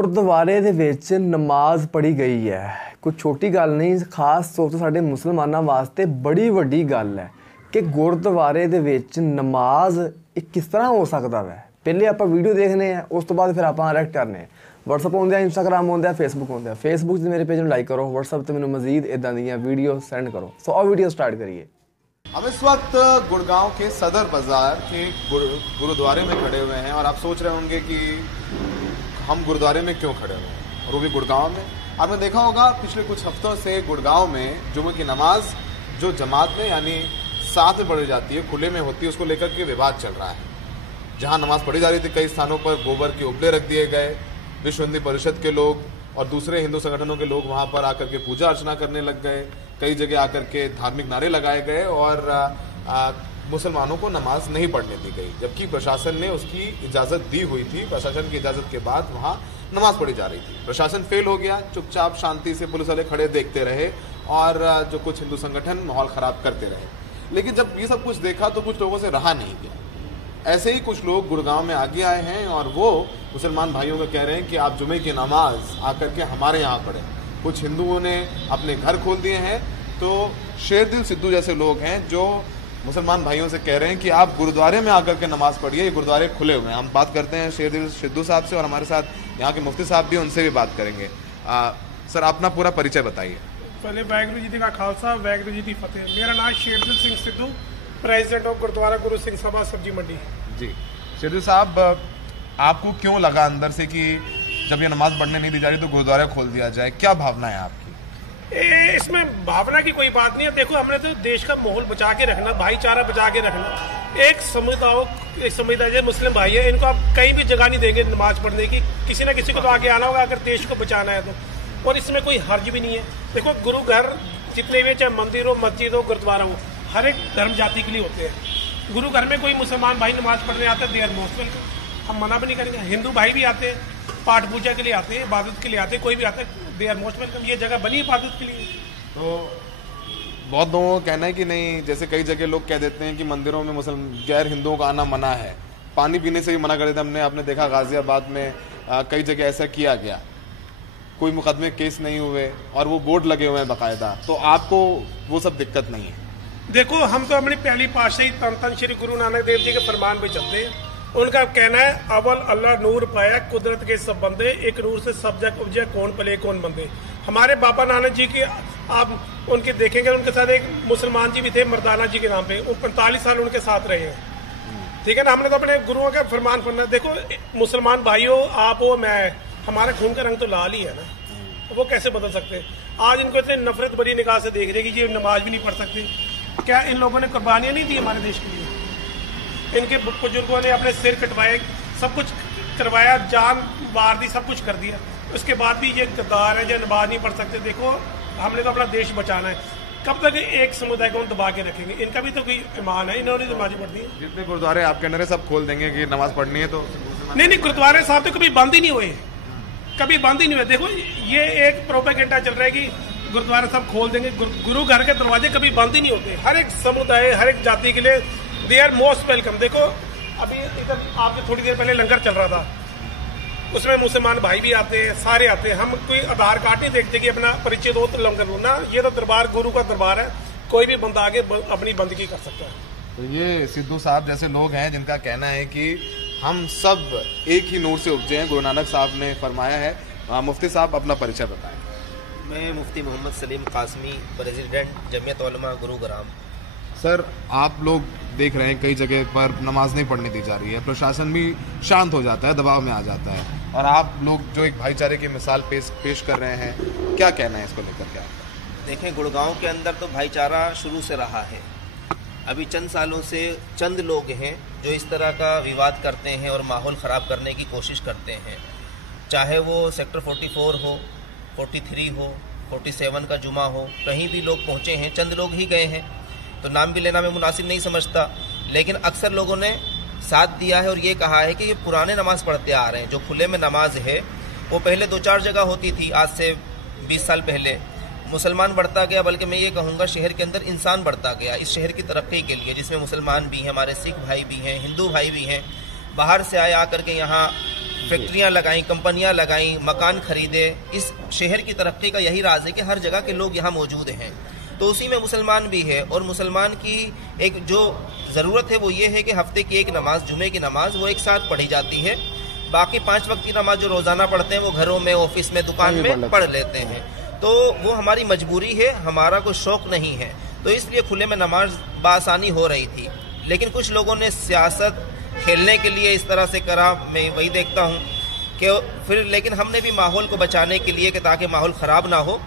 ਗੁਰਦੁਆਰੇ ਦੇ ਵਿੱਚ ਨਮਾਜ਼ ਪੜ੍ਹੀ ਗਈ ਹੈ। ਕੋਈ ਛੋਟੀ ਗੱਲ ਨਹੀਂ, ਖਾਸ ਤੌਰ 'ਤੇ ਸਾਡੇ ਮੁਸਲਮਾਨਾਂ ਵਾਸਤੇ ਬੜੀ ਵੱਡੀ ਗੱਲ ਹੈ ਕਿ ਗੁਰਦੁਆਰੇ ਦੇ ਵਿੱਚ ਨਮਾਜ਼ ਇਹ ਕਿਸ ਤਰ੍ਹਾਂ ਹੋ ਸਕਦਾ ਵੈ। ਪਹਿਲੇ ਆਪਾਂ ਵੀਡੀਓ ਦੇਖਨੇ ਆ, ਉਸ ਤੋਂ ਬਾਅਦ ਫਿਰ ਆਪਾਂ ਰਿਐਕਟ ਕਰਨੇ ਆ। WhatsApp ਆਉਂਦਾ, ਇੰਸਟਾਗ੍ਰਾਮ ਆਉਂਦਾ, फेसबुक ਆਉਂਦਾ। फेसबुक 'ਤੇ ਮੇਰੇ पेज ਨੂੰ लाइक करो, WhatsApp 'ਤੇ ਮੈਨੂੰ मज़ीद इदां ਦੀਆਂ वीडियो सेंड करो। सो आओ वीडियो स्टार्ट करिए। हम इस वक्त गुड़गांव के सदर बाजार के गुरुद्वारे में खड़े हुए हैं और आप सोच रहे होंगे कि हम गुरुद्वारे में क्यों खड़े हुए हैं और वो भी गुड़गांव में। आपने देखा होगा पिछले कुछ हफ्तों से गुड़गांव में जुमे की नमाज जो जमात में यानी साथ में पढ़ी जाती है, खुले में होती है, उसको लेकर के विवाद चल रहा है। जहाँ नमाज पढ़ी जा रही थी, कई स्थानों पर गोबर के उपले रख दिए गए। विश्व हिंदू परिषद के लोग और दूसरे हिंदू संगठनों के लोग वहाँ पर आकर के पूजा अर्चना करने लग गए। कई जगह आकर के धार्मिक नारे लगाए गए और मुसलमानों को नमाज नहीं पढ़ने दी गई, जबकि प्रशासन ने उसकी इजाज़त दी हुई थी। प्रशासन की इजाज़त के बाद वहाँ नमाज पढ़ी जा रही थी। प्रशासन फेल हो गया, चुपचाप शांति से पुलिस वाले खड़े देखते रहे और जो कुछ हिंदू संगठन माहौल ख़राब करते रहे। लेकिन जब ये सब कुछ देखा तो कुछ लोगों से रहा नहीं गया। ऐसे ही कुछ लोग गुड़गांव में आगे आए हैं और वो मुसलमान भाइयों को कह रहे हैं कि आप जुमे की नमाज आकर के हमारे यहाँ पढ़ें। कुछ हिंदुओं ने अपने घर खोल दिए हैं, तो शेरदिल सिद्धू जैसे लोग हैं जो मुसलमान भाइयों से कह रहे हैं कि आप गुरुद्वारे में आकर के नमाज पढ़िए, ये गुरुद्वारे खुले हुए हैं। हम बात करते हैं शेरदिल सिद्धू साहब से और हमारे साथ यहाँ के मुफ्ती साहब भी, उनसे भी बात करेंगे। सर, अपना पूरा परिचय बताइए। पहले वाहगुरू जी का खालसा, वाहगुरू जी की फतेह। मेरा नाम शेरदिल सिंह सिद्धू, प्रेसिडेंट ऑफ गुरुद्वारा गुरु सिंह सभा सब्जी मंडी। जी शेरदिल साहब, आपको क्यों लगा अंदर से कि जब ये नमाज पढ़ने नहीं दी जा रही तो गुरुद्वारा खोल दिया जाए? क्या भावना है आपकी? इसमें भावना की कोई बात नहीं है। देखो, हमने तो देश का माहौल बचा के रखना, भाईचारा बचा के रखना। एक समुदाय जो मुस्लिम भाई है, इनको आप कहीं भी जगह नहीं देंगे नमाज पढ़ने की। किसी ना किसी को तो आगे आना होगा अगर देश को बचाना है तो। और इसमें कोई हर्ज भी नहीं है। देखो, गुरु घर जितने भी, चाहे मंदिर हो, मस्जिद हो, गुरुद्वारा हो, हर एक धर्म जाति के लिए होते हैं। गुरु घर में कोई मुसलमान भाई नमाज पढ़ने आता है, दे आर मोस्ट वेलकम, हम मना भी नहीं करेंगे। हिंदू भाई भी आते हैं, पाठ पूजा के लिए आते हैं, इबादत के लिए आते हैं, कोई भी आता है, दे आर मोस्ट वेलकम। ये जगह बनी इबादत के लिए। तो बहुत लोगों का कहना है कि नहीं, जैसे कई जगह लोग कह देते हैं कि मंदिरों में मुसलमान गैर हिंदुओं का आना मना है, पानी पीने से भी मना कर देते। हमने आपने देखा गाजियाबाद में कई जगह ऐसा किया गया, कोई मुकदमे केस नहीं हुए और वो बोर्ड लगे हुए हैं बाकायदा। तो आपको वो सब दिक्कत नहीं है? देखो, हम तो अपनी पहली पातशाही तन श्री गुरु नानक देव जी के फरमान पे चलते हैं। उनका कहना है, अव्वल अल्लाह नूर पाया कुदरत के सब बंदे, एक नूर से सब जग उपजे, कौन पले कौन बंदे। हमारे बाबा नानक जी की आप उनके देखेंगे, उनके साथ एक मुसलमान जी भी थे मर्दाना जी के नाम पे, वो 45 साल उनके साथ रहे हैं। ठीक है ना। हमने तो अपने गुरुओं का फरमान पढ़ना। देखो, मुसलमान भाइयों, आप हो, मैं, हमारा खून का रंग तो लाल ही है ना, वो कैसे बदल सकते हैं? आज इनको इतने नफरत भरी निगाह से देख रहे कि ये नमाज भी नहीं पढ़ सकते। क्या इन लोगों ने कुर्बानियां नहीं दी हमारे देश के लिए? इनके बुजुर्गों ने अपने सिर कटवाए, सब कुछ करवाया, जान मार दी, सब कुछ कर दिया। उसके बाद भी ये गद्दार है जो नमाज नहीं पढ़ सकते। देखो, हमने तो अपना देश बचाना है। कब तक एक समुदाय को हम दबा के रखेंगे? इनका भी तो कोई ईमान है, इन्होंने नमाज पढ़नी है। जितने गुरुद्वारे आपके अंदर है सब खोल देंगे कि नमाज पढ़नी है तो? नहीं, गुरुद्वारे साहब तो कभी बंद ही नहीं हुए, कभी बंद ही नहीं हुए। देखो, ये एक प्रोपेगेंडा चल रहा है कि गुरुद्वारा सब खोल देंगे। गुरु घर के दरवाजे कभी बंद ही नहीं होते। हर एक समुदाय, हर एक जाति के लिए दे आर मोस्ट वेलकम। देखो, अभी इधर आपके थोड़ी देर पहले लंगर चल रहा था, उसमें मुसलमान भाई भी आते हैं, सारे आते हैं। हम कोई आधार कार्ड नहीं देखते कि अपना परिचय दो तो लंगर लो ना। ये तो दरबार, गुरु का दरबार है, कोई भी बंदा आगे अपनी बंदगी कर सकता है। तो ये सिद्धू साहब जैसे लोग हैं जिनका कहना है कि हम सब एक ही नूर से उपजे हैं, गुरु नानक साहब ने फरमाया है। मुफ्ती साहब, अपना परिचय बताएं। मैं मुफ्ती मोहम्मद सलीम कासमी, प्रेसिडेंट जमीयत उलमा गुरुग्राम। सर, आप लोग देख रहे हैं कई जगह पर नमाज नहीं पढ़ने दी जा रही है, प्रशासन भी शांत हो जाता है, दबाव में आ जाता है, और आप लोग जो एक भाईचारे की मिसाल पेश कर रहे हैं, क्या कहना है इसको लेकर? क्या देखें, गुड़गांव के अंदर तो भाईचारा शुरू से रहा है। अभी चंद सालों से चंद लोग हैं जो इस तरह का विवाद करते हैं और माहौल ख़राब करने की कोशिश करते हैं। चाहे वो सेक्टर 44 हो, 43 हो, 47 का जुमा हो, कहीं भी लोग पहुँचे हैं। चंद लोग ही गए हैं तो नाम भी लेना मैं मुनासिब नहीं समझता, लेकिन अक्सर लोगों ने साथ दिया है और ये कहा है कि ये पुराने नमाज पढ़ते आ रहे हैं। जो खुले में नमाज है वो पहले 2-4 जगह होती थी, आज से 20 साल पहले। मुसलमान बढ़ता गया, बल्कि मैं ये कहूँगा शहर के अंदर इंसान बढ़ता गया इस शहर की तरक्की के लिए, जिसमें मुसलमान भी हैं, हमारे सिख भाई भी हैं, हिंदू भाई भी हैं। बाहर से आए आकर के यहाँ फैक्ट्रियां लगाई, कंपनियां लगाई, मकान खरीदे। इस शहर की तरक्की का यही राज है कि हर जगह के लोग यहाँ मौजूद हैं। तो उसी में मुसलमान भी है, और मुसलमान की एक जो ज़रूरत है वो ये है कि हफ्ते की एक नमाज, जुमे की नमाज, वो एक साथ पढ़ी जाती है। बाकी 5 वक्त की नमाज जो रोज़ाना पढ़ते हैं वो घरों में, ऑफिस में, दुकान में पढ़ लेते हैं। तो वो हमारी मजबूरी है, हमारा कोई शौक़ नहीं है। तो इसलिए खुले में नमाज बासानी हो रही थी। लेकिन कुछ लोगों ने सियासत खेलने के लिए इस तरह से करा, मैं वही देखता हूँ कि फिर, लेकिन हमने भी माहौल को बचाने के लिए कि ताकि माहौल ख़राब ना हो,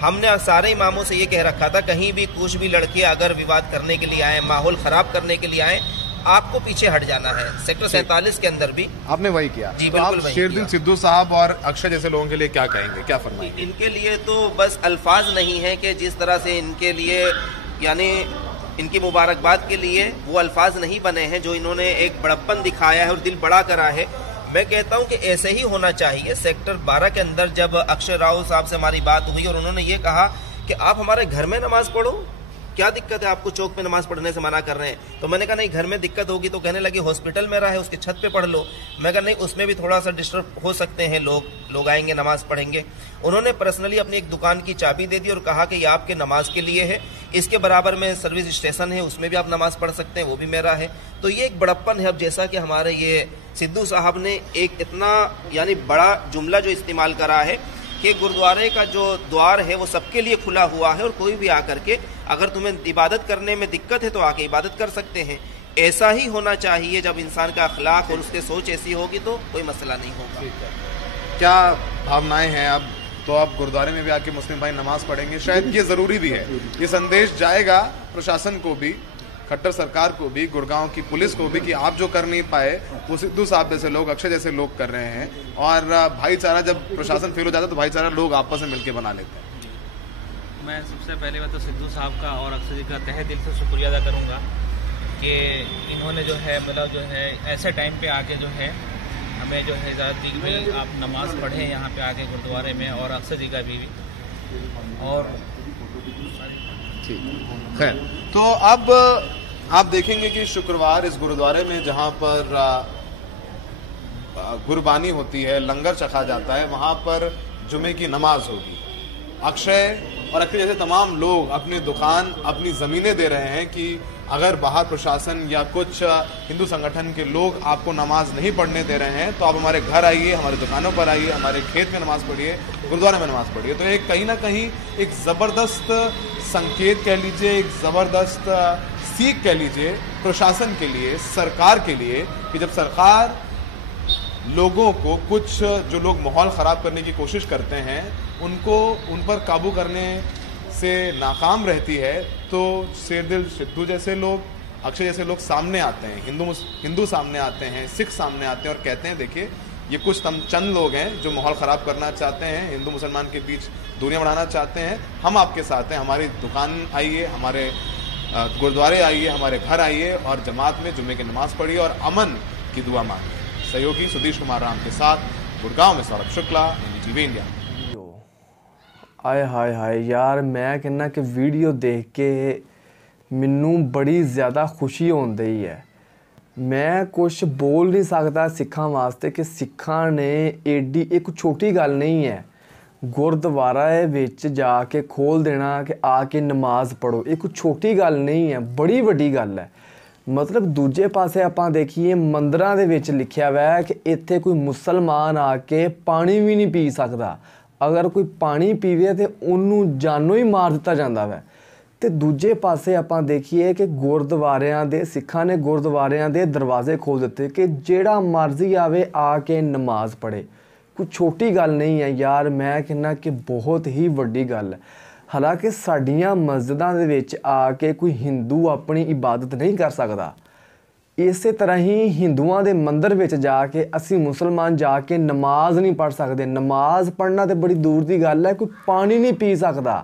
हमने सारे इमामों से ये कह रखा था कहीं भी कुछ भी लड़के अगर विवाद करने के लिए आए, माहौल ख़राब करने के लिए आए, आपको पीछे हट जाना है। सेक्टर 47 के अंदर भी आपने वही किया। जी, तो बिल्कुल आप वही शेरदिल किया। सिद्धू साहब और अक्षय जैसे लोगों के लिए क्या कहेंगे, क्या फरमाएंगे? इनके लिए तो बस अल्फाज नहीं है कि जिस तरह से इनके लिए, यानी इनकी मुबारकबाद के लिए वो अल्फाज नहीं बने हैं जो इन्होंने एक बड़प्पन दिखाया है और दिल बड़ा करा है। मैं कहता हूं कि ऐसे ही होना चाहिए। सेक्टर 12 के अंदर जब अक्षय राव साहब से हमारी बात हुई और उन्होंने ये कहा कि आप हमारे घर में नमाज पढ़ो, क्या दिक्कत है, आपको चौक पे नमाज पढ़ने से मना कर रहे हैं? तो मैंने कहा नहीं, घर में दिक्कत होगी। तो कहने लगे हॉस्पिटल में रहा है, उसके छत पे पढ़ लो। मैं कहा नहीं, उसमें भी थोड़ा सा डिस्टर्ब हो सकते हैं, लोग आएंगे, नमाज पढ़ेंगे। उन्होंने पर्सनली अपनी एक दुकान की चाबी दे दी और कहा कि ये आपके नमाज के लिए है, इसके बराबर में सर्विस स्टेशन है, उसमें भी आप नमाज पढ़ सकते हैं, वो भी मेरा है। तो ये एक बड़प्पन है। अब जैसा कि हमारे ये सिद्धू साहब ने एक इतना यानी बड़ा जुमला जो इस्तेमाल करा है कि गुरुद्वारे का जो द्वार है वो सबके लिए खुला हुआ है और कोई भी आकर के, अगर तुम्हें इबादत करने में दिक्कत है तो आके इबादत कर सकते हैं। ऐसा ही होना चाहिए। जब इंसान का अखलाक और उसकी सोच ऐसी होगी तो कोई मसला नहीं होगा। क्या भावनाएं हैं? अब तो आप गुरुद्वारे में भी आके मुस्लिम भाई नमाज पढ़ेंगे, शायद ये जरूरी भी है। ये संदेश जाएगा प्रशासन को भी, खट्टर सरकार को भी, गुड़गांव की पुलिस को भी, कि आप जो कर नहीं पाए वो सिद्धू साहब जैसे लोग, अक्षय जैसे लोग कर रहे हैं। और भाईचारा, जब प्रशासन फेल हो जाता है तो भाईचारा लोग आपस में मिलकर बना लेते हैं। मैं सबसे पहले बात तो सिद्धू साहब का और अक्षय जी का तहे दिल से शुक्रिया अदा करूँगा कि इन्होंने जो है, मतलब जो है, ऐसे टाइम पे आके जो है हमें जो है इजाज़त दी कि आप नमाज़ पढ़ें यहाँ पे आके गुरुद्वारे में, और अक्षय जी का भी। और खैर, तो अब आप देखेंगे कि शुक्रवार इस गुरुद्वारे में जहाँ पर गुरबानी होती है, लंगर चखा जाता है, वहाँ पर जुमे की नमाज होगी। अक्षय और अक्षय जैसे तमाम लोग अपनी दुकान, अपनी ज़मीनें दे रहे हैं कि अगर बाहर प्रशासन या कुछ हिंदू संगठन के लोग आपको नमाज नहीं पढ़ने दे रहे हैं तो आप हमारे घर आइए, हमारी दुकानों पर आइए, हमारे खेत में नमाज पढ़िए, गुरुद्वारे में नमाज पढ़िए। तो एक कहीं ना कहीं एक ज़बरदस्त संकेत कह लीजिए, एक ज़बरदस्त सीख कह लीजिए प्रशासन के लिए, सरकार के लिए, कि जब सरकार लोगों को, कुछ जो लोग माहौल ख़राब करने की कोशिश करते हैं, उन पर काबू करने से नाकाम रहती है, तो शेरदिल सिद्धू जैसे लोग, अक्षय जैसे लोग सामने आते हैं, हिंदू सामने आते हैं, सिख सामने आते हैं और कहते हैं देखिए ये कुछ चंद लोग हैं जो माहौल ख़राब करना चाहते हैं, हिंदू मुसलमान के बीच दूरियां बढ़ाना चाहते हैं। हम आपके साथ हैं, हमारी दुकान आइए, हमारे गुरुद्वारे आइए, हमारे घर आइए और जमात में जुम्मे की नमाज पढ़िए और अमन की दुआ मांगिए। सहयोगी सुधीश कुमार राम के साथ गुड़गांव में सौरभ शुक्ला, NDTV इंडिया। आए हाय हाय यार, मैं कहना कि वीडियो देख के मैनू बड़ी ज़्यादा खुशी होंदी है। मैं कुछ बोल नहीं सकता सिखां वास्ते कि सिखां ने एडी, एक छोटी गल नहीं है गुरुद्वारा विच जाके खोल देना कि आके नमाज पढ़ो, एक छोटी गल नहीं है, बड़ी वड्डी गल है। मतलब दूजे पासे आपां देखिए मंदिरां दे विच लिखिया हुआ है कि इत्थे कोई मुसलमान आके पानी भी नहीं पी सकदा, अगर कोई पानी पीवे तो उन्होंने जानों ही मार दिता जाता है। तो दूजे पासे आपां देखिए कि गुरुद्वारियां दे, सिखां ने गुरुद्वारियां दे दरवाजे खोल दिते कि जेड़ा मर्जी आवे आके नमाज पढ़े। कोई छोटी गल नहीं है यार, मैं कहना कि बहुत ही वड्डी गल है। हालांकि साडियां मस्जिदां दे विच आके कोई हिंदू अपनी इबादत नहीं कर सकता, इसे तरह ही हिंदुआं दे मंदिर विच जाके असी मुसलमान जाके नमाज नहीं पढ़ सकते। नमाज पढ़ना तो बड़ी दूर की गल है, कोई पानी नहीं पी सकता।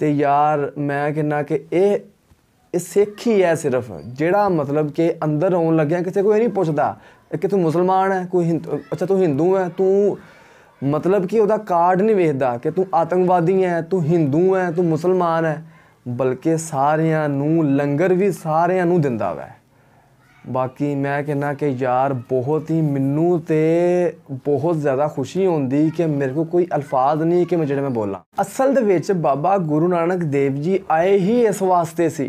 तो यार मैं कहना कि ये सिख ही है सिर्फ, जेड़ा मतलब कि अंदर आउन लग्या किसी को ये नहीं पुछदा कि तू मुसलमान है, कोई अच्छा तू हिंदू है, तू मतलब कि उसका कार्ड नहीं वेखदा कि तू आतंकवादी है, तू हिंदू है, तू मुसलमान है, बल्कि सारियां नूं लंगर भी सारियां नूं दिंदा वा। बाकी मैं कहना कि यार बहुत ही मैनू ते बहुत ज़्यादा खुशी होंदी कि मेरे को कोई अल्फाज नहीं कि मैं जेह्ड़े मैं बोलां। असल दे विच बाबा गुरु नानक देव जी आए ही इस वास्ते सी।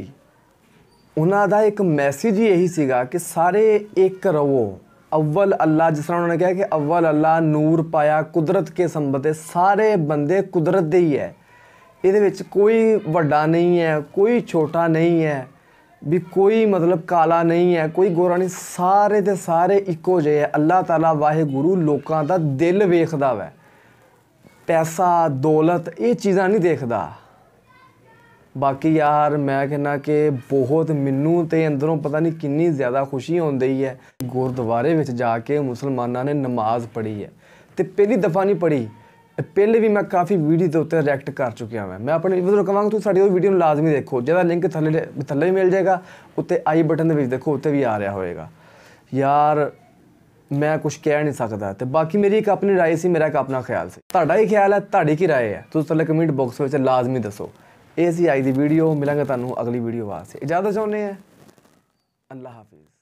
उन्हां दा एक मैसेज ही यही सीगा कि सारे एक रहो। अव्वल अल्लाह, जिस तरह उन्होंने कहा कि अव्वल अल्लाह नूर पाया कुदरत के संबंध, सारे बंदे कुदरत दे ही है। ਇਹਦੇ ਵਿੱਚ कोई ਵੱਡਾ नहीं है, कोई छोटा नहीं है, भी कोई मतलब काला नहीं है, कोई गोरा नहीं, सारे दे सारे इक्को ਜਿਹੇ है। अल्लाह ताला वाहिगुरू लोकां दा दिल वेखदा वै, पैसा दौलत ये चीज़ां नहीं देखदा। बाकी यार मैं कहना कि बहुत मैनू ते अंदरों पता नहीं कितनी ज़्यादा खुशी होंदी है। गुरुद्वारे विच जाके मुसलमाना ने नमाज़ पढ़ी है, तो पहली दफ़ा नहीं पढ़ी, पहले भी मैं काफ़ी वीडियो के उत्ते रिएक्ट कर चुकिया मैं अपने व्यूअर्स कहांगा तुम साड़ी वीडियो लाजमी देखो, जिहदा लिंक थल्ले भी मिल जाएगा, उत्ते आई बटन दे देखो, उत्ते भी आ रहा होएगा। यार मैं कुछ कह नहीं सकता। तो बाकी मेरी एक अपनी राय सी, मेरा एक अपना ख्याल से, तुहाडा ही ख्याल है, तुहाडी की राय है, तुम थल्ले कमेंट बॉक्स में लाजमी दसो। ये सी आई दी वीडियो, मिलांगे तुहानूं अगली वीडियो वास्ते, इजाजत चाहुंदे हैं। अल्लाह हाफिज़।